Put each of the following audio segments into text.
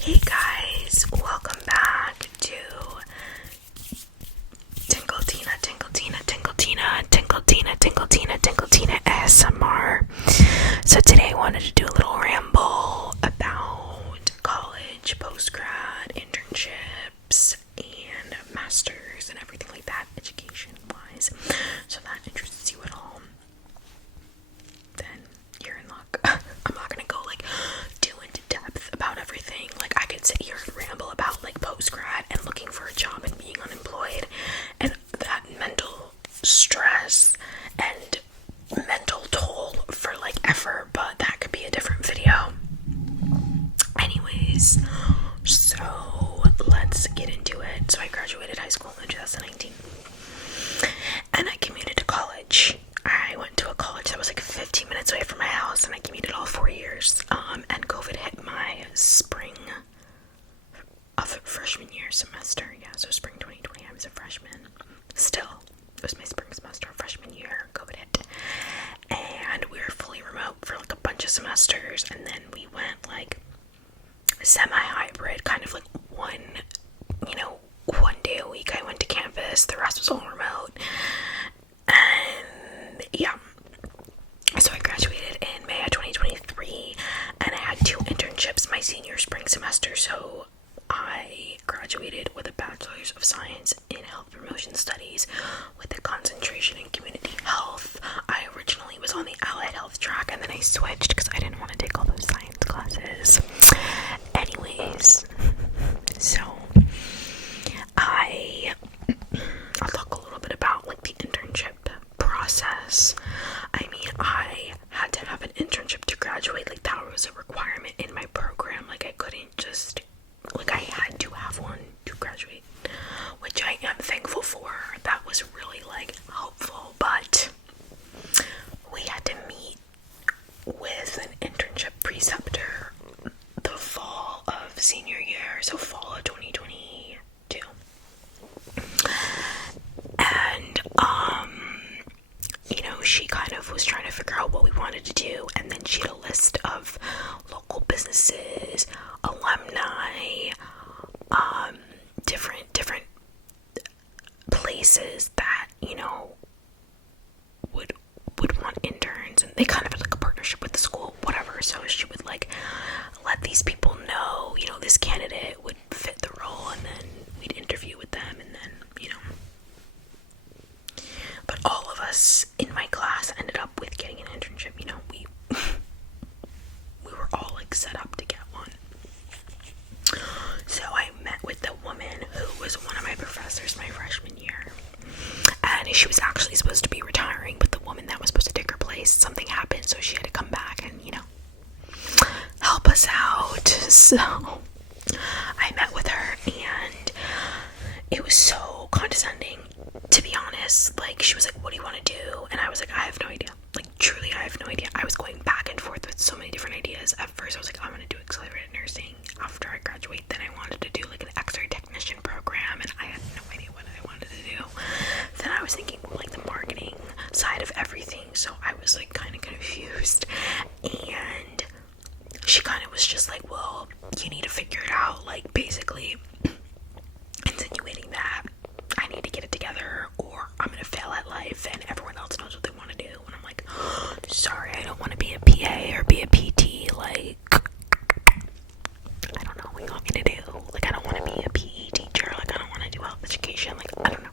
Hey guys, welcome back to Tinkle Tina ASMR. So today I wanted to do a little ramble about college, post-grad, internships, and masters, and everything like that, education-wise. So if that interests you at all, then you're in luck. I'm not gonna go too into depth about everything. I could sit here and ramble about post-grad and looking for a job and being unemployed and that mental stress and mental toll for effort, but that could be a different video. Anyways, so let's get into it. So I graduated high school in 2019 and I commuted to college. I went to a college that was 15 minutes away from my house, and I commuted all 4 years. And COVID hit my spring of freshman year semester. Yeah, so spring 2020, I was a freshman. Still, it was my spring semester of freshman year. COVID hit, and we were fully remote for a bunch of semesters, and then we went semi-hybrid, kind of one day a week I went to campus. The rest was all remote. And yeah, so I graduated in May of 2023, and I had 2 internships my senior spring semester. So I graduated with a Bachelor's of Science in Health Promotion Studies with a concentration in community health. I originally was on the allied health track, and then I switched because I didn't want to take all those science classes. Anyways, so I'll talk a little bit about the internship process. I mean, I had to have an internship to graduate. That was a requirement in my program. I couldn't just I had to have one to graduate, which I am thankful for. That was really helpful. But we had to meet with an internship preceptor the fall of senior year, so fall of 2022. And she kind of was trying to figure out what we wanted to do, and then she had a list of local businesses, alumni, different places that would want interns, and they kind of had a partnership with the school, whatever. So she would let these people know, this candidate would fit the role, and then we'd interview with them, and then but all of us in my class ended up with getting an internship. We were all set up to get one. So I met with the woman who was one of my professors my freshman year, and she was actually supposed to be retiring, but the woman that was supposed to take her place, something happened, so she had to come back and help us out. So I met with her, and it was so condescending, to be honest. She was like, "What do you want to do?" And I was like, "I have no idea." Truly, I have no idea. I was going back and forth with so many different ideas. At first, I was like, "I'm going to do accelerated nursing after I graduate." Then I wanted to do an X-ray technician program, and I had no idea what I wanted to do. Then I was thinking the marketing side of everything, so I was kind of confused. And she kind of was just like, "Well, you need to figure it out," basically insinuating that I need to get it together or I'm gonna fail at life and everyone else knows what they want to do. And I'm like, sorry, I don't want to be a PA or be a PT. I don't know what you want me to do. I don't want to be a PE teacher. I don't want to do health education. I don't know.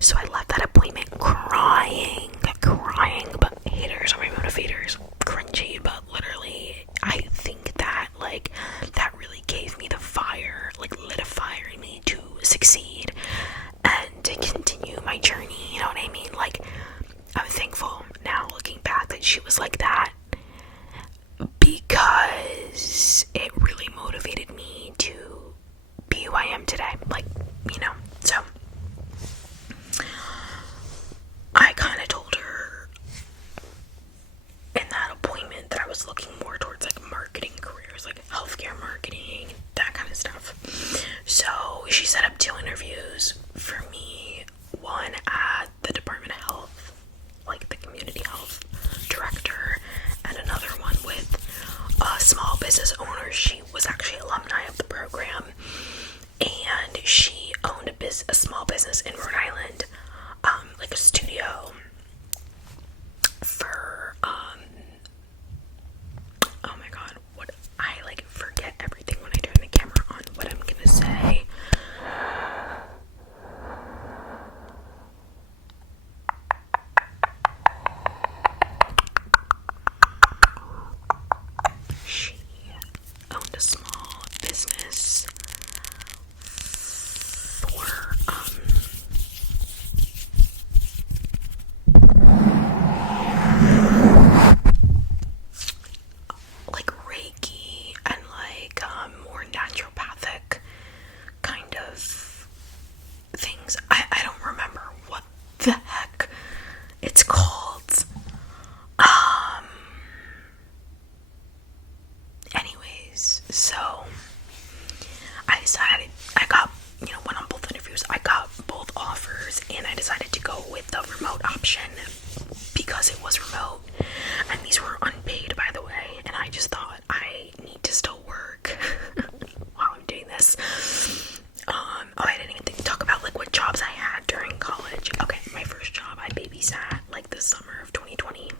So I left that appointment crying, but haters are my motivators. Cringy, but literally, I think that that really gave me the fire, lit a fire in me to succeed and to continue my journey. You know what I mean? I'm thankful now looking back that she was like that, because it really motivated me to be who I am today. So I kind of told her in that appointment that I was looking more towards marketing careers, healthcare marketing, that kind of stuff. So she set up 2 interviews for me, one at the Department of Health, the community health director, and another one with a small business owner. She was actually alumni of the program. so I decided, I got, went on both interviews, I got both offers, and I decided to go with the remote option because it was remote, and these were unpaid, by the way, and I just thought, I need to still work while I'm doing this. I didn't even talk about, like, what jobs I had during college. Okay, my first job, I babysat, like, the summer of 2020,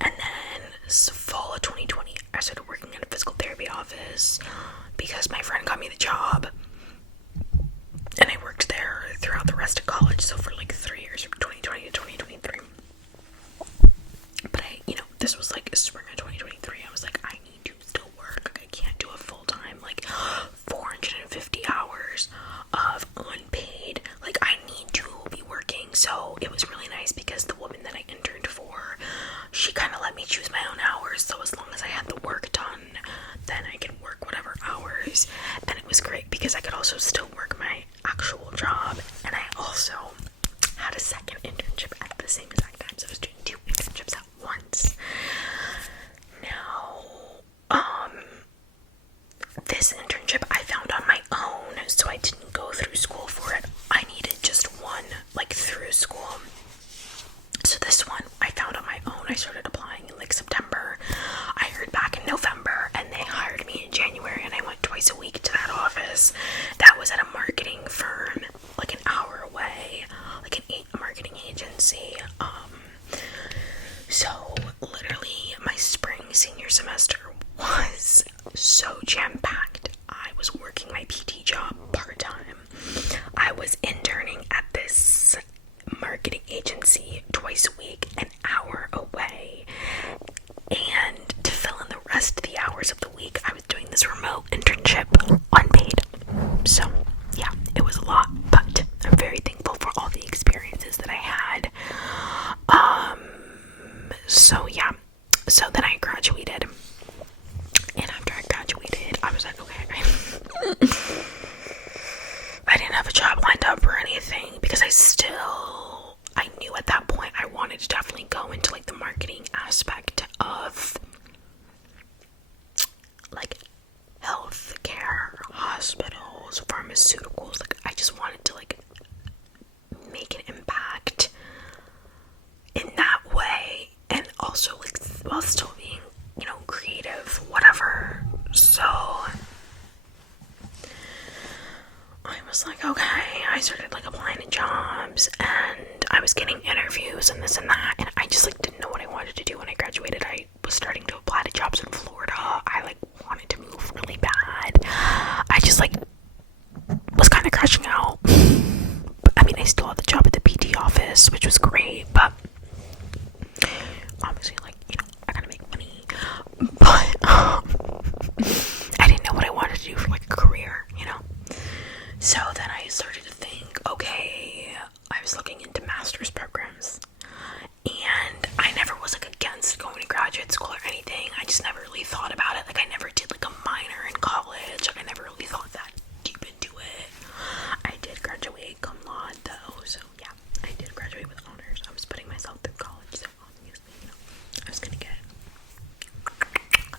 and then fall of 2020, I started working in a physical therapy office because my friend got me the job, and I worked there throughout the rest of college, so for like 3 years, from 2020 to 2023. But this was like spring of 2023. I was like, I need to still work. I can't do a full-time, like 450 hours of unpaid. Like, I need to be working. So it was really nice because the woman that I interned for, she kind of let me choose my own hours. So as long as I had the work done, then I could work whatever hours. And it was great because I could also still work my actual job. And I also had a second internship at the same exact time. So I was doing 2 internships at once. Now, this internship I found on my own, so I didn't go through school for it. I needed just one, like, through school. So this one I found on my own. I started applying in like September. I heard back in November, and they hired me in January, and I went twice a week to that office. That was at a marketing firm, like an hour away, like a marketing agency. So literally my spring senior semester was so jam-packed. I was working my PT job part-time. I was interning at this marketing agency twice a week, an hour away, and to fill in the rest of the hours of the week, I was doing this remote internship, unpaid. So yeah, it was a lot, but I'm very thankful for all the experiences that I had. So yeah, so then I graduated, and after I graduated, I was like, okay, I didn't have a job lined up or anything, because I knew at that point I wanted to definitely go into like the marketing aspect of like healthcare, hospitals, pharmaceuticals. Like, I just wanted to like make an impact in that way, and also like while still being, creative, whatever. So I was like, okay, I started like applying to jobs, and I was getting interviews and this and that, and I just like didn't know what I wanted to do when I graduated. I was starting to apply to jobs in Florida. I like wanted to move really bad. I just like was kind of crashing out. I mean, I still had the job at the PT office, which was great, but obviously, like, I gotta make money. But I didn't know what I wanted to do for like a career, So then I started to think, okay, I was looking into master's programs, and I never was like against going to graduate school or anything. I just never really thought about it. Like, I never did like a minor in college. Like, I never really thought that deep into it. I did graduate cum laude though, so yeah, I did graduate with honors. I was putting myself through college, so obviously, I was gonna get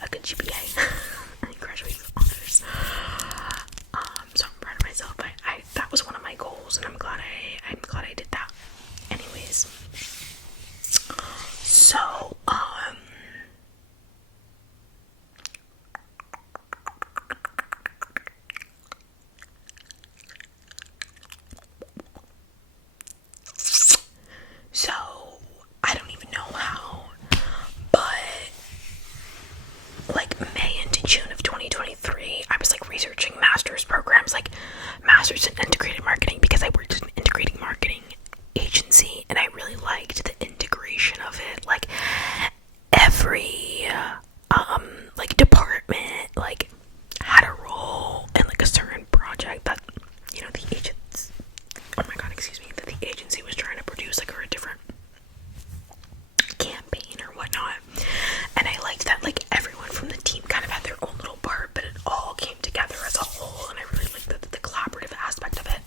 a good GPA. I graduated with honors. So I'm proud of myself. I that was one of my goals, and I'm glad I did that. Anyways, so So I don't even know how, but like May into June of 2023, I was like researching master's programs, like master's in integrated marketing, because I worked in an integrating marketing agency, and I really liked the integration of it. Like, every like department like had a role in like a certain project that the agents, oh my god, excuse me, that the agency was trying to produce, like, or a different campaign or whatnot. And I liked that like everyone from the team kind of had their own little part, but it all came together as a whole, and I really liked the collaborative aspect of it.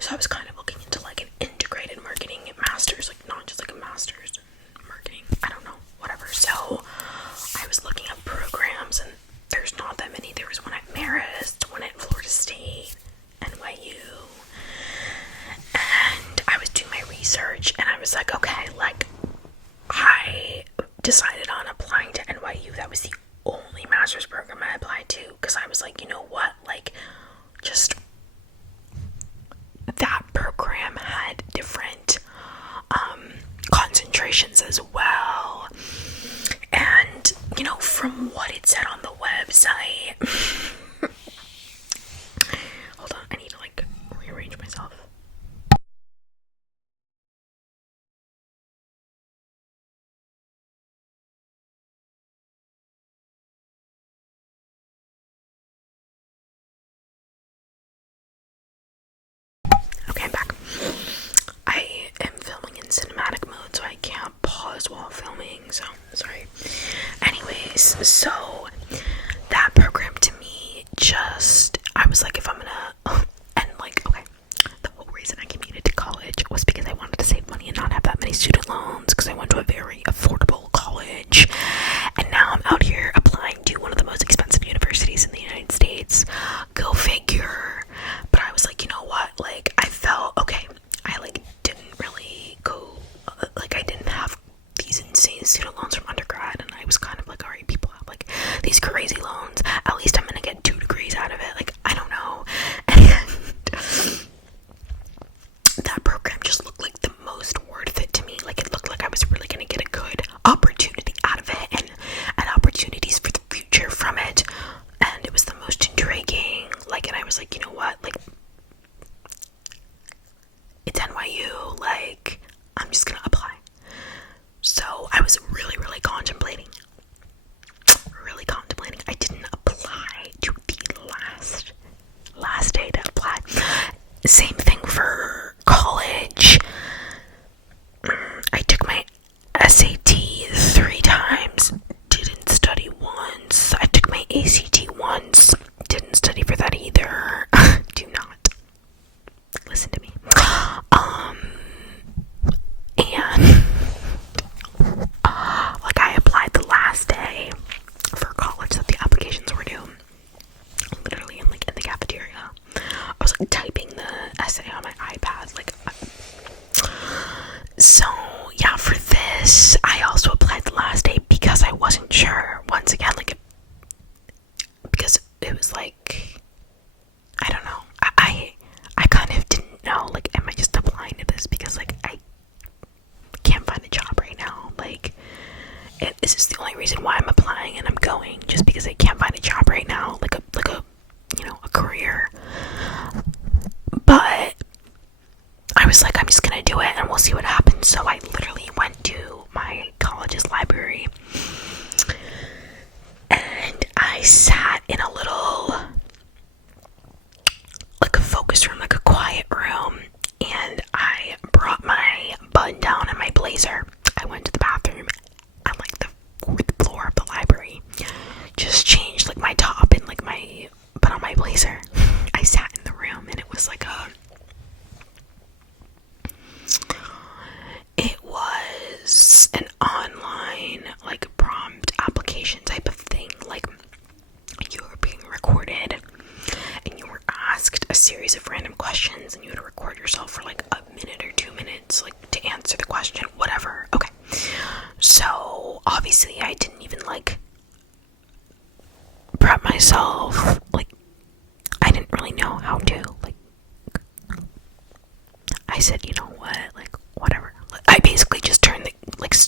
So I was kind of looking into like an integrated marketing master's, like not just like a master's in marketing, I don't know, whatever. So I was looking up programs, and master's program I applied to, because I was like, you know what, like, just that program had different concentrations as well. And, you know, from what it said on the website, hold on, I need to like rearrange myself. Okay, I'm back. I am filming in cinematic mode, so I can't pause while filming, so sorry. Anyways, so that program to me, just, I was like, if I'm gonna, and like, okay, the whole reason I commuted to college was because I wanted to save money and not have that many student loans, because I went to a very affordable college, and now I'm out here applying to one of the most expensive universities in the United States. Go figure. But I was like, you know what, like, I felt, okay, I like didn't really go, like, I didn't have these insane student loans from undergrad, and I was kind of like, alright, people have like these crazy loans, at least I'm gonna get 2 degrees out of it, like, I don't know. And that program just looked like the most worth it to me. Like, it looked like I was really gonna get a good opportunity out of it, and opportunities for the future from it, and it was the most intriguing, like, and I was like, you know what, like, it's NYU, like, I'm just gonna apply. So I was really, really contemplating. I didn't apply to the last day to apply. Same thing for college. I took my SAT 3 times, didn't study once. I took my ACT once, didn't study for that either. Do not listen to me. And like, I applied the last day for college that the applications were due. Literally in the cafeteria, I was like typing the essay on my iPad, like. So yeah, for this, I also applied the last day because I wasn't sure. Once again, like, because it was like, I don't know. I kind of didn't know, like, am I just applying to this because, like, I can't find a job right now? Like, this is the only reason why I'm applying and I'm going, just because I can't find a job right now, like a you know, a career. But I was like, I'm just gonna do it and we'll see what happens. So I literally went to my college's library and I sat in a little, like, a focus room, like a quiet room, and I brought my button down and my blazer. I went to the bathroom on like the 4th floor of the library, just changed like my top and like put on my blazer. I sat in the room and it was like it was an online, like, prompt application type of thing. Like, you were being recorded and you were asked a series of random questions and you had to record yourself for like a minute or 2 minutes, like, to answer the question, whatever. Okay, so obviously I didn't even like prep myself. Like, I didn't really know how to. Like, I said, you know what, like, whatever. I basically just turned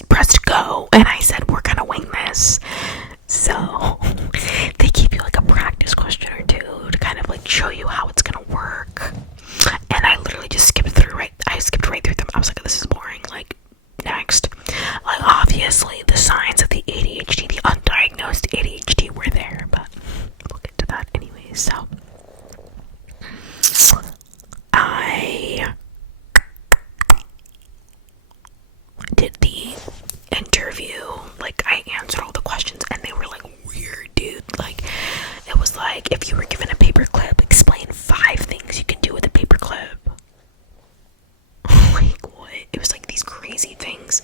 pressed go, and I said, we're gonna wing this. So they give you like a practice question or two to kind of like show you how it's gonna work, and I literally just skipped right through them. I was like, this is boring, like, next. Like, obviously the signs of the ADHD, the undiagnosed ADHD, were there, but we'll get to that anyways. So I did the interview, like, I answered all the questions and they were like weird, dude. Like, it was like, if you were given a paperclip, explain 5 things you can do with a paperclip. Like, what? It was like these crazy things,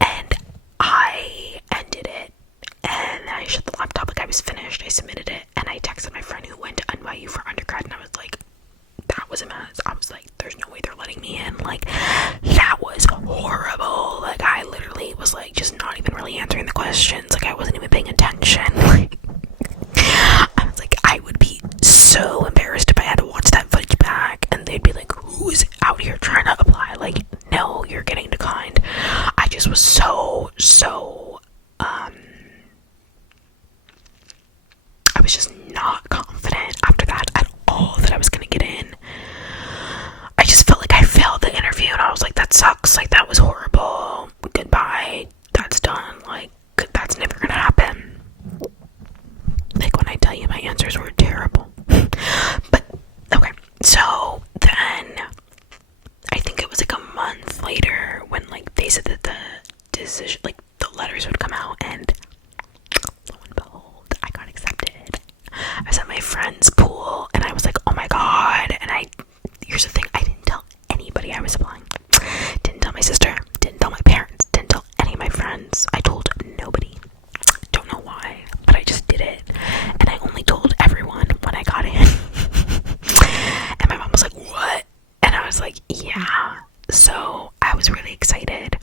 and I ended it and I shut the laptop. Like, I was finished, I submitted it, and I texted my friend who went to NYU for undergrad, and I was like, that was a mess. I was like, there's no way they're letting me in. Like, that was horrible. Like, I literally was like just not even really answering the questions. Like, I wasn't even paying attention. Like, was just not confident after that at all that I was gonna get in. I just felt like I failed the interview, and I was like, that sucks, like, that was horrible, goodbye, that's done, like, that's never gonna happen. Like, when I tell you my answers were terrible. But, okay, so then, I think it was like a month later when, like, they said that the decision, like, the letters would come out, and lo and behold, I got accepted. I was at my friend's pool, and I was like, oh my god, and here's the thing, I didn't tell anybody I was applying. Didn't tell my sister, didn't tell my parents, didn't tell any of my friends. I told nobody. Don't know why, but I just did it. And I only told everyone when I got in. And my mom was like, what? And I was like, yeah. So I was really excited.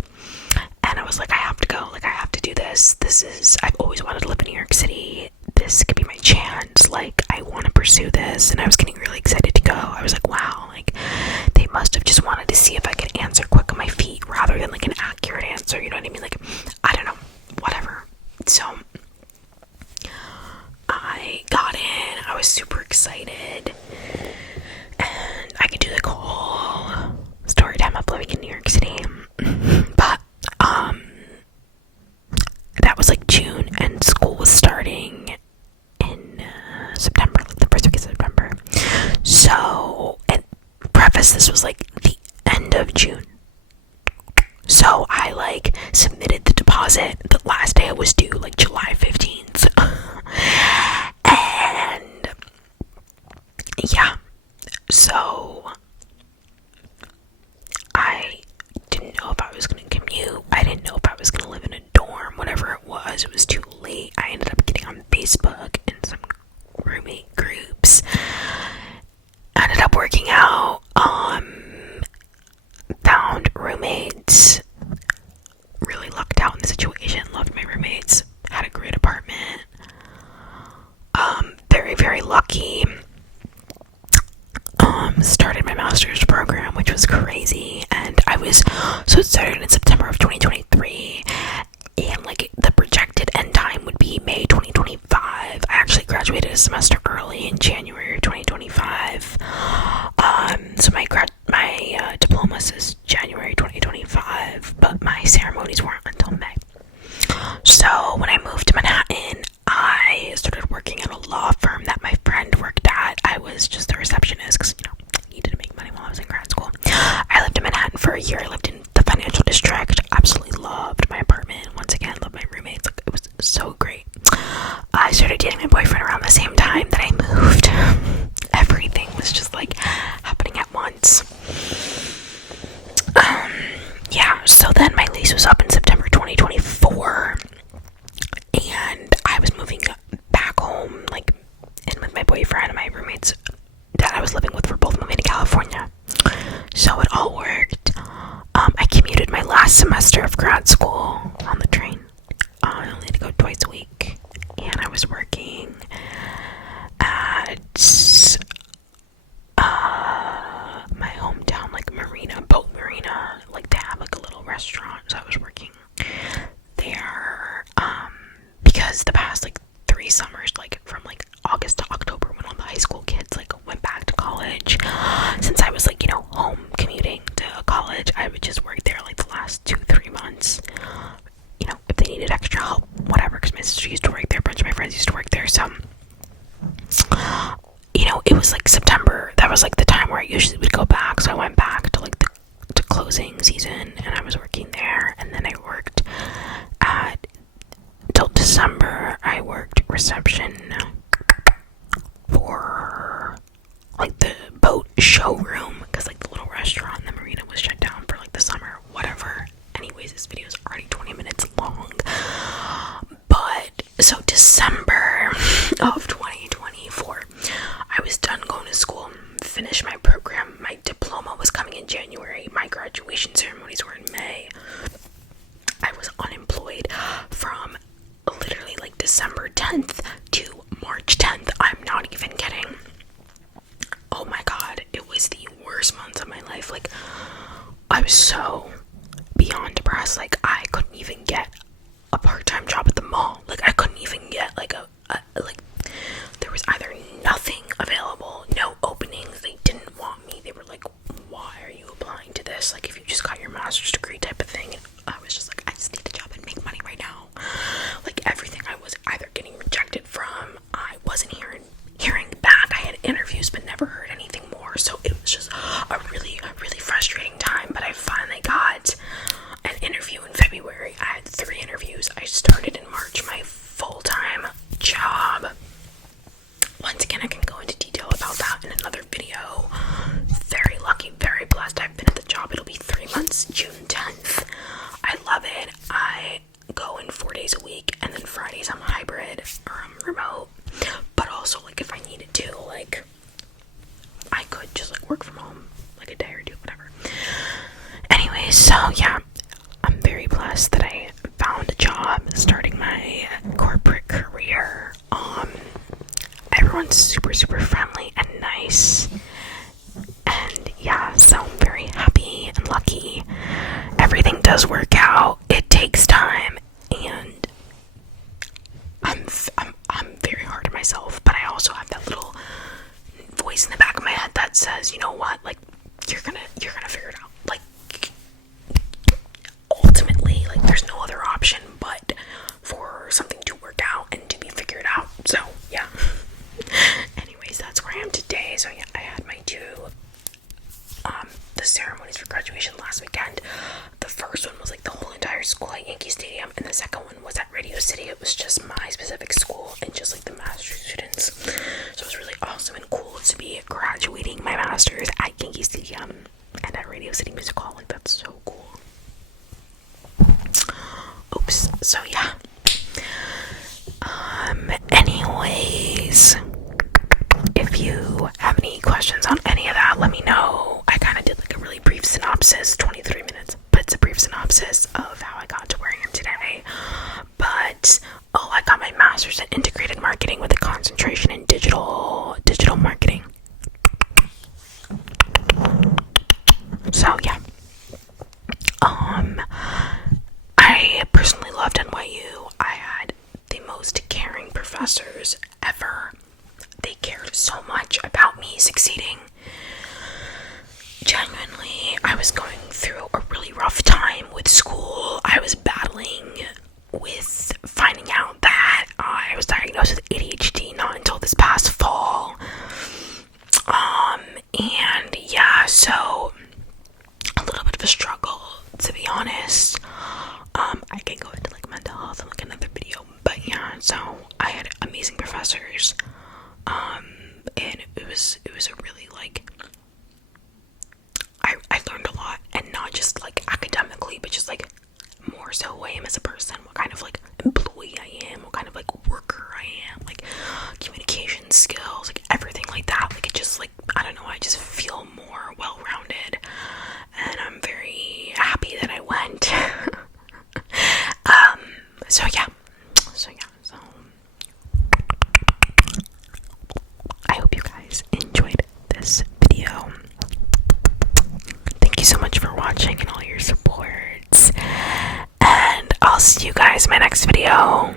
And I was like, I have to go. Like, I have to do this. I've always wanted to live in New York City. This could be my chance. Like, I want to pursue this. And I was getting really excited to go. I was like, wow, like, they must have just wanted to see if I could answer quick on my feet rather than, like, an accurate answer. You know what I mean? Like, I don't know. Whatever. So, I got in. I was super excited. And I could do, like, a whole story time of living in New York City. But, that was, like, June. And school was starting in September, like the first week of September. So, and preface, this was like the end of June. So I like submitted the deposit the last day it was due, like July 15th. And yeah, so I didn't know if I was gonna commute. I didn't know if I was gonna live in a dorm, whatever it was too late. I ended up getting on Facebook and some roommate groups. I ended up working out, found roommates, really lucked out in the situation, loved my roommates, had a great apartment, very, very lucky. Started my master's program, which was crazy, and so it started in September of 2023, and like the projected end time would be May 2025. I actually graduated a semester early in January of 2025. So my diploma says January 2025, but my ceremonies weren't until May. So when I moved to Manhattan, I started working at a law firm that my friend worked at. I was just the receptionist because, you know, I needed to make money while I was in grad school. I lived in Manhattan for a year. I lived in the financial district. Absolutely loved my apartment. Once again, loved my roommates. Like, it was so great. I started dating my boyfriend around the same time that I moved. Everything was just like happening at once. Yeah, so then my lease was up in September 2024, and I was moving back home, like, in with my boyfriend, and my roommates that I was living with were both moving to California. So it all worked. I commuted my last semester of grad school on the train. I only had to go twice a week, and I was working at my hometown, like, boat marina, like, they have like a little restaurant, so I was working there, because the past like 3 summers, like from like August to October, when all the high school kids like went back to college, since I was like, you know, home commuting to college, I would just work there like the last 2-3 months, you know, if they needed extra help, whatever, because my sister used to work there, a bunch of my friends used to work there, so, you know, it was like September, that was like the time where I usually would go back, so I went back to like to closing season, and I was working there, and then I worked till December, I worked reception for like the boat showroom, because like the little restaurant in the marina was shut down for like the summer, whatever. Anyways, this video is already 20 minutes long, but so December of 2024, I was done going to school, finished my program, my diploma was coming in January, my graduation ceremonies were in May. I was unemployed from literally like December 10th to everyone's super, super friendly and nice. And yeah, so I'm very happy and lucky. Everything does work out. It takes time, and I'm very hard on myself, but I also have that little voice in the back of my head that says, you know what, like, you're gonna figure it out. Like, ultimately, like, there's no other option but for something to work out and to be figured out. So yeah. Anyways, that's where I am today. So yeah, I had my two the ceremonies for graduation last weekend. The first one was like the whole entire school at Yankee Stadium, and the second one was at Radio City. It was just my specific school and just like the master's students. So it was really awesome and cool to be graduating my master's at Yankee Stadium and at Radio City Music Hall. Like, that's so cool. Oops. So yeah. Anyways, if you have any questions on any of that, let me know. I kind of did like a really brief synopsis, 23 minutes, but it's a brief synopsis of how I got to where I am today. But I got my master's in integrated marketing with a concentration in digital marketing. So yeah. I personally loved NYU. I had the most caring professors ever. They cared so much about me succeeding. Genuinely, I was going through a really rough time with school. I was battling with finding out that I was diagnosed with ADHD not until this past fall. And yeah, so a little bit of a struggle, to be honest. I can go into like mental health in like another video, but yeah, so I had amazing professors. And it was a really like, I learned a lot, and not just like academically, but just like more so who I am as a person, what kind of like employee I am, what kind of like worker I am, like communication skills, like everything like that. Like, it just like, I don't know, I just feel more well-rounded, and I'm very happy that I went. So yeah, so I hope you guys enjoyed this video. Thank you so much for watching and all your supports, and I'll see you guys in my next video.